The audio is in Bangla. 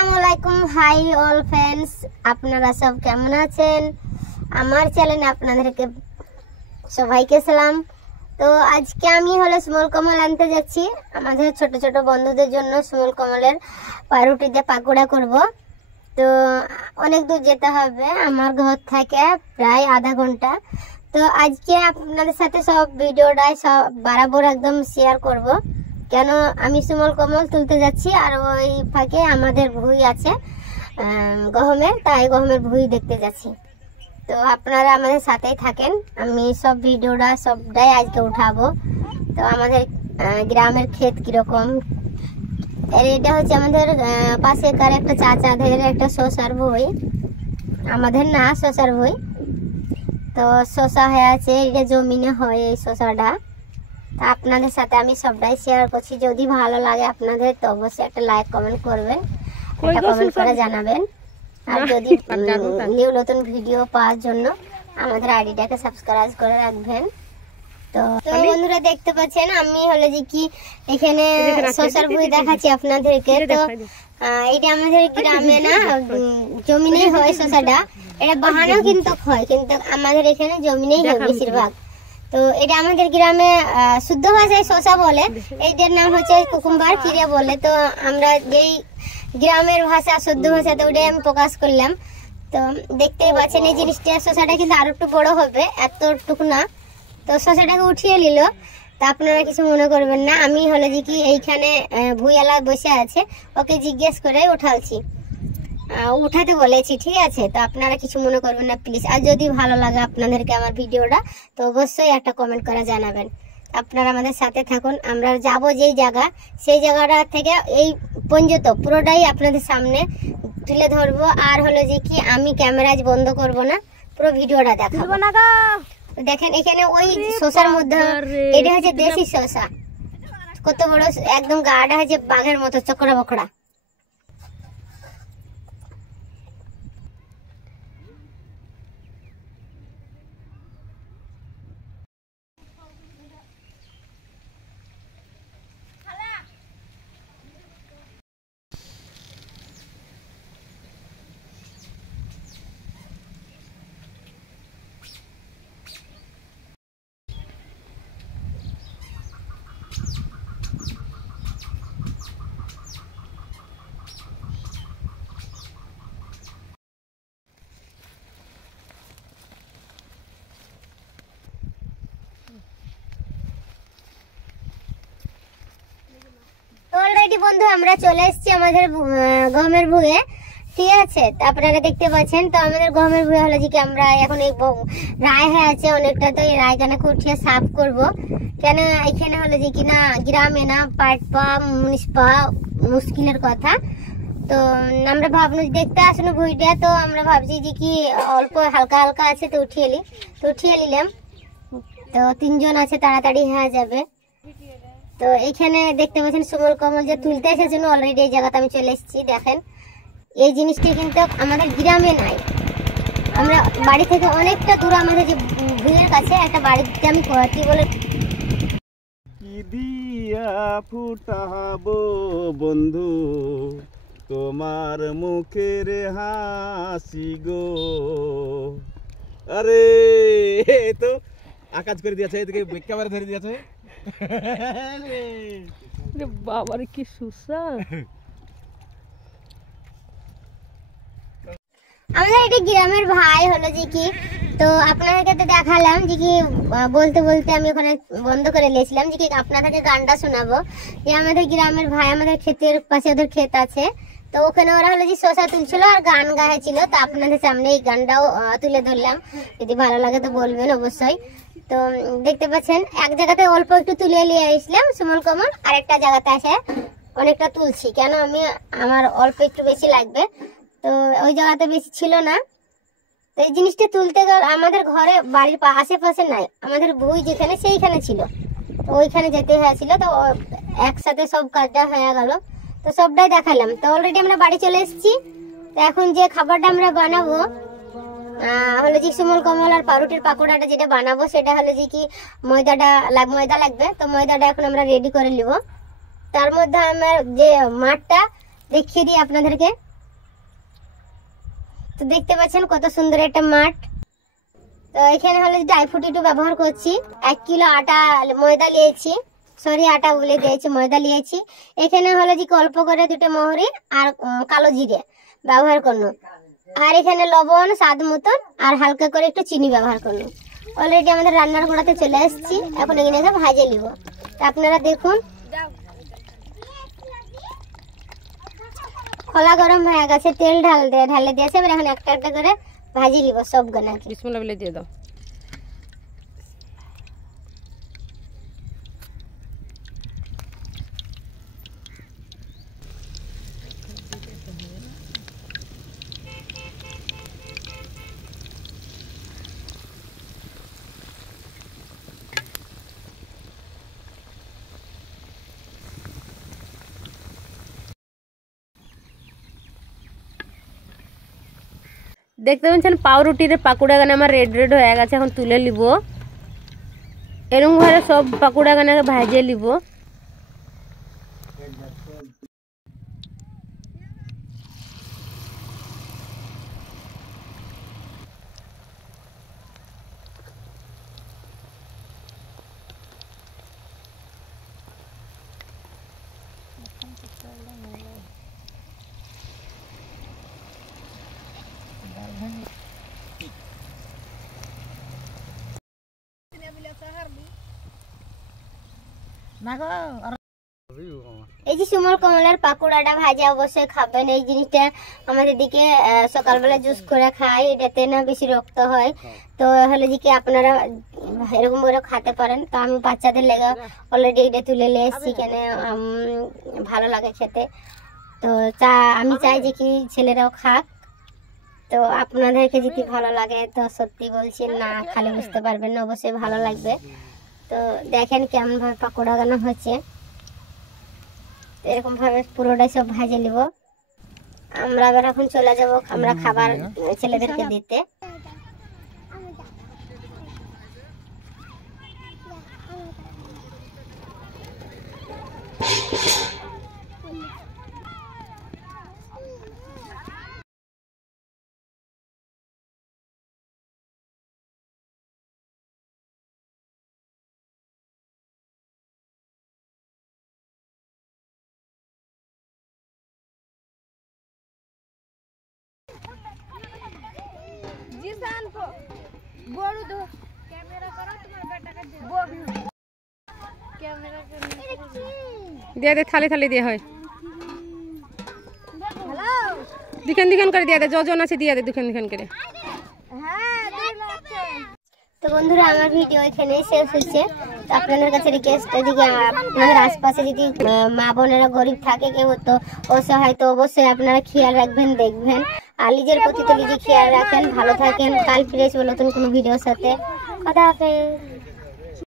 আসসালামু আলাইকুম, হাই অল ফ্রেন্ডস, আপনারা সব কেমন আছেন? আমার চ্যানেলে আপনাদেরকে সবাইকে সালাম। তো আজকে আমি হলো স্মল কমল আনতে যাচ্ছি আমাদের ছোট ছোট বন্ধুদের জন্য। স্মল কমলের পাউরুটি দিয়ে পাকোড়া করব। তো অনেক দূর যেতে হবে, আমার ঘর থেকে প্রায় আধা ঘন্টা। তো আজকে আপনাদের সাথে সব ভিডিওটাই সব বরাবর একদম শেয়ার করব, কেন আমি স্মল কমল তুলতে যাচ্ছি আর ওই ফাঁকে আমাদের ভুঁই আছে গহমের, তাই গহমের ভুঁই দেখতে যাচ্ছি। তো আপনারা আমাদের সাথেই থাকেন, আমি সব ভিডিওটা সবটাই আজকে উঠাবো। তো আমাদের গ্রামের ক্ষেত কিরকম, এটা হচ্ছে আমাদের পাশেকার একটা চাচাদের একটা শশার ভুঁই, আমাদের না শশার ভুঁই। তো শশা হয়ে আছে, এটা জমিনে হয় এই শশাটা। তা আপনাদের সাথে আমি সবটাই শেয়ার করছি। যদি ভালো লাগে আপনাদের তো অবশ্যই একটা লাইক কমেন্ট করবেন, একটা কমেন্ট করে জানাবেন। আর যদি নিউ নতুন ভিডিও পাওয়ার জন্য আমাদের আইডিটাকে সাবস্ক্রাইব করে রাখবেন। তো বন্ধুরা দেখতে পাচ্ছেন আমি হলো যে কি এখানে শশার ভুঁই দেখাচ্ছি আপনাদেরকে। তো এটা আমাদের গ্রামে না জমিনেই হয় শশাটা, এটা বাহানাও কিন্তু হয়, কিন্তু আমাদের এখানে জমিনেই হয় বেশিরভাগ। তো এটা আমাদের গ্রামে শুদ্ধ ভাষায় শশা বলে, এইটার নাম হচ্ছে কুকুম্বার কিরে বলে। তো আমরা যেই গ্রামের ভাষা শুদ্ধ ভাষা, তো ওটাই আমি প্রকাশ করলাম। তো দেখতেই পাচ্ছেন এই জিনিসটা, শশাটা কিন্তু আরো একটু বড় হবে, এতটুকু না। তো শশাটাকে উঠিয়ে নিল, তা আপনারা কিছু মনে করবেন না। আমি হলো যে কি এইখানে ভুঁইয়ালা বসে আছে, ওকে জিজ্ঞেস করে উঠাচ্ছি, উঠাতে বলেছি, ঠিক আছে? তো আপনারা কিছু মনে করবেন না প্লিজ। আর যদি ভালো লাগে আপনাদেরকে আমার ভিডিওটা, তো অবশ্যই একটা কমেন্ট করে জানাবেন। আপনারা আমাদের সাথে থাকুন, আমরা যাব যেই জায়গা, সেই জায়গাটা থেকে এই পর্যন্ত পুরোটাই আপনাদের সামনে তুলে ধরবো। আর হলো যে কি আমি ক্যামেরা বন্ধ করব না, পুরো ভিডিওটা দেখাবো। দেখেন এখানে ওই শশার মধ্যে, এটা হচ্ছে দেশি শশা, কত বড় একদম, গাটা হচ্ছে বাঘের মতো চকড়া বকড়া। অলরেডি বন্ধু আমরা চলে এসেছি আমাদের গমের ভুঁয়ে, ঠিক আছে? আপনারা দেখতে পাচ্ছেন। তো আমাদের গমের ভুঁয়ে হলো যে কি আমরা এখন এই রায় হয়ে আছে অনেকটা, তো এই রায়খানাকে উঠিয়ে সাফ করব। কেন এখানে হলো যে কি না গ্রামে না পাট পা মুনিশ পা মুশকিলের কথা। তো আমরা ভাবলাম দেখতে আসলো ভুঁইটা, তো আমরা ভাবছি যে কি অল্প হালকা হালকা আছে, তো উঠিয়ে নিলাম। তো তিনজন আছে, তাড়াতাড়ি হয়ে যাবে। তো এখানে দেখতে পাচ্ছেন স্মল কমল যে তুলতে এসেছেন, অলরেডি এই জায়গাতে আমি চলে এসেছি। দেখেন এই জিনিসটি কিন্তু আমাদের গ্রামে নাই, আমরা বাড়ি থেকে অনেকটা দূর, আমাদের যে ভুঁইয়ের কাছে একটা বাড়িতে আমি কি বলে কি দিয়া ফুটাবো বন্ধু তোমার মুখের হাসি গো। আরে তো আকাশ করে দিয়েছে, এদিকে ক্যামেরা ধরে দিয়েছে। বাবার কি সুসা। আমাদের এটা গ্রামের ভাই হলো যে কি, তো আপনাদেরকে তো দেখালাম যে কি বলতে বলতে আমি ওখানে বন্ধ করে নিয়েছিলাম যে কি আপনাদেরকে গানটা শোনাবো। যে আমাদের গ্রামের ভাই, আমাদের ক্ষেতের পাশে ওদের ক্ষেত আছে, তো ওখানে ওরা হলো যে শশা তুলছিল আর গান গাইছিল। তো আপনাদের সামনে এই গানটাও তুলে ধরলাম, যদি ভালো লাগে তো বলবেন অবশ্যই। তো দেখতে পাচ্ছেন এক জায়গাতে অল্প একটু তুলে নিয়ে আসলাম স্মল কমল, আর একটা জায়গাতে আসে অনেকটা তুলছি, কেন আমার অল্প একটু বেশি লাগবে। তো ওই জায়গাতে বেশি ছিল না। তো এই জিনিসটা তুলতে গেলে আমাদের ঘরে বাড়ির আশেপাশে নাই, আমাদের ভুঁই যেখানে সেইখানে ছিল, তো ওইখানে যেতে হয়েছিল। তো একসাথে সব কাজটা হয়ে গেল, তো সবটাই দেখালাম। তো অলরেডি আমরা বাড়ি চলে এসেছি। তো এখন যে খাবারটা আমরা বানাবো হলো যে স্মল কমল আর পাউরুটির পাকোড়াটা যেটা বানাবো, সেটা হলো যে কি ময়দা লাগবে। তো ময়দাটা এখন আমরা রেডি করে নিব। তার মধ্যে আমার যে মাঠটা দেখিয়ে দিই আপনাদেরকে। তো দেখতে পাচ্ছেন কত সুন্দর একটা মাঠ। তো এখানে হলো ড্রাই ফ্রুট একটু ব্যবহার করছি। 1 কিলো ময়দা নিয়েছি, সরি আটা বলে দিয়েছি, ময়দা নিয়েছি। এখানে হলো যে অল্প করে 2টা মহরি আর কালো জিরে ব্যবহার করলো। আর এখানে লবণ স্বাদ মতন আর হালকা করে একটু চিনি ব্যবহার করলো। অলরেডি আমাদের রান্নার গোড়াতে চলে আসছি, এখন এখানে ভাজে নিব। আপনারা দেখুন খোলা গরম হয়ে গেছে, তেল ঢালে দিয়েছে। এবার এখন একটা একটা করে ভাজি নিব সব গনাকে। বিসমিল্লাহ বলে দিয়ে দাও। দেখতে পাচ্ছেন পাউরুটির পাকুড়া গানে আমার রেড রেড হয়ে গেছে, এখন তুলে নিব। এরকম ভাবে সব পাকুড়া গানে ভাজিয়ে নিব। এই যে শিমুল কমলার পাকুড়াটা ভাজা অবশ্যই খাবেন। এই জিনিসটা আমাদের দিকে সকালবেলা জুস করে খাই, এটাতে না বেশি রক্ত হয়। তো হলে যে কি আপনারা এরকম করে খেতে পারেন। তো আমি বাচ্চাদের লেগে অলরেডি এটা তুলে নিয়ে এসেছি, কেন ভালো লাগে খেতে। তো আমি চাই যে কি ছেলেরাও খাক। তো আপনাদেরকে যদি ভালো লাগে তো সত্যি বলছি, না খালি বুঝতে পারবেন না, অবশ্যই ভালো লাগবে। তো দেখেন কেমন ভাবে পাকোড়া বানানো হচ্ছে। এরকম ভাবে পুরোটাই সব ভাজে নিব। আমরা এবার এখন চলে যাব আমরা খাবার ছেলেদেরকে দিতে। দিয়ে দে, থালি থালি দিয়ে হয়। দুখান দুখান করে দিয়ে দে, যজন আছে দিয়ে দে দুখান দুখান করে। তো বন্ধুরা আমার ভিডিও এখানে শেষ হচ্ছে। তো আপনাদের কাছে রিকোয়েস্ট, এদিকে আপনাদের আশপাশে যদি মা বোনেরা গরিব থাকে কেউ তো অসহায়, তো অবশ্যই আপনারা খেয়াল রাখবেন, দেখবেন। আর নিজের প্রতি তো নিজে খেয়াল রাখেন। ভালো থাকেন, কাল ফিরে আসবো নতুন কোনো ভিডিওর সাথে। কথা হাফেজ।